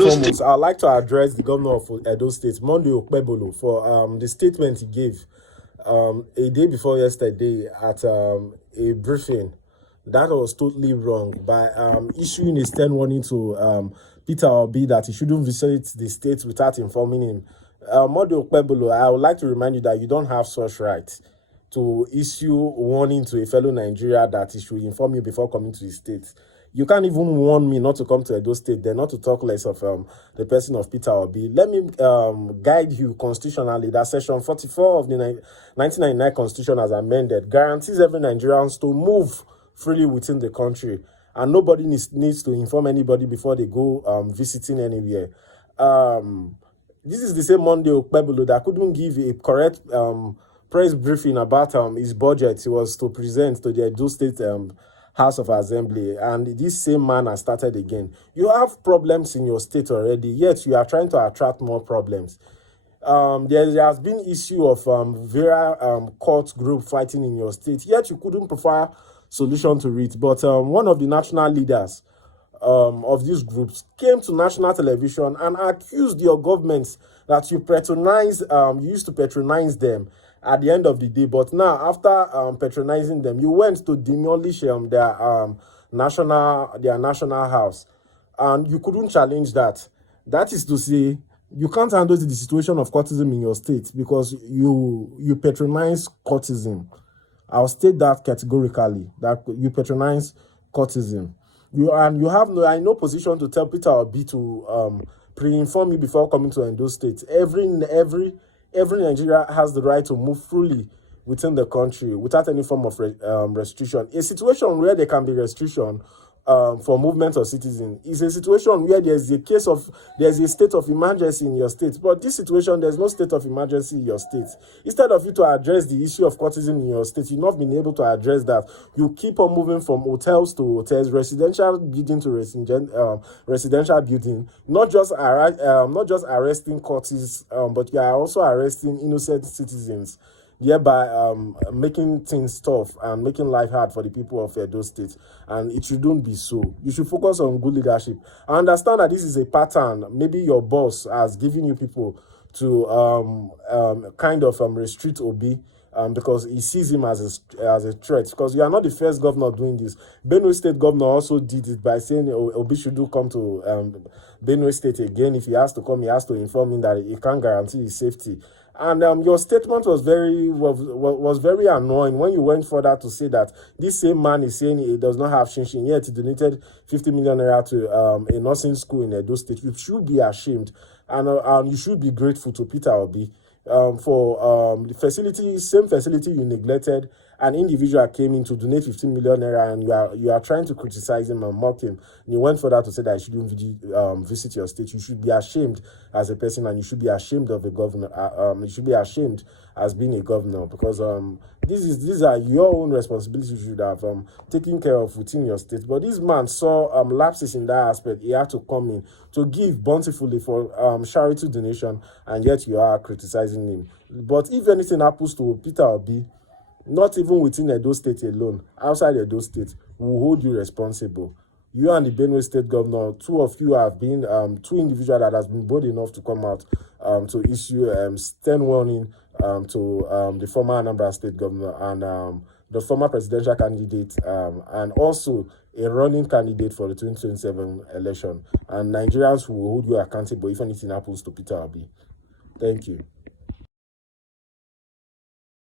and foremost, I'd like to address the governor of Edo State, Monday Okpebolo, for the statement he gave a day before yesterday at a briefing. That was totally wrong by issuing a stern warning to Peter Obi that he shouldn't visit the state without informing him. Monday Okpebolo, I would like to remind you that you don't have such rights to issue warning to a fellow Nigeria that he should inform you before coming to the state. You can't even warn me not to come to Edo State, then not to talk less of the person of Peter Obi. Let me guide you constitutionally that Section 44 of the 1999 Constitution as amended guarantees every Nigerian to move freely within the country, and nobody needs to inform anybody before they go visiting anywhere. This is the same Monday Okpebolo that couldn't give a correct press briefing about his budget he was to present to the Edo State House of Assembly, and this same man has started again. You have problems in your state already, yet you are trying to attract more problems. There has been issue of various court group fighting in your state, yet you couldn't provide solution to it. But one of the national leaders of these groups came to national television and accused your governments that you used to patronize them at the end of the day. But now, after patronizing them, you went to demolish their national house, and you couldn't challenge that. That is to say, you can't handle the situation of courtism in your state because you patronize courtism. I'll state that categorically, that you patronize courtism. You have no position to tell Peter Obi to pre-inform you before coming to Edo State. Every Nigeria has the right to move freely within the country without any form of restriction. A situation where there can be restriction for movement of citizens is a situation where there's a state of emergency in your state. But this situation, there's no state of emergency in your state. Instead of you to address the issue of courtism in your state, you've not been able to address that. You keep on moving from hotels to hotels, residential building to residential building, not just arresting courtists, but you are also arresting innocent citizens, thereby making things tough and making life hard for the people of Edo State. And it shouldn't be so. You should focus on good leadership. I understand that this is a pattern. Maybe your boss has given you people to kind of restrict Obi because he sees him as a threat. Because you are not the first governor doing this. Benue State governor also did it by saying Obi should come to Benue State again. If he has to come, he has to inform him that he can't guarantee his safety. And your statement was very annoying when you went further to say that this same man is saying he does not have shinshin, yet he donated 50 million naira to a nursing school in Edo State. You should be ashamed, and you should be grateful to Peter Obi for the same facility you neglected. An individual came in to donate 15 million naira, and you are trying to criticize him and mock him. And you went further to say that he shouldn't visit your state. You should be ashamed as a person, and you should be ashamed of a governor. You should be ashamed as being a governor, because these are your own responsibilities you should have taken care of within your state. But this man saw lapses in that aspect. He had to come in to give bountifully for charity donation, and yet you are criticizing him. But if anything happens to Peter Obi, not even within Edo State alone, outside Edo State, we will hold you responsible. You and the Benue State governor, two of you have been two individuals that has been bold enough to come out to issue stern warning to the former Anambra State governor and the former presidential candidate and also a running candidate for the 2027 election. And Nigerians will hold you accountable if anything happens to Peter Obi. Thank you.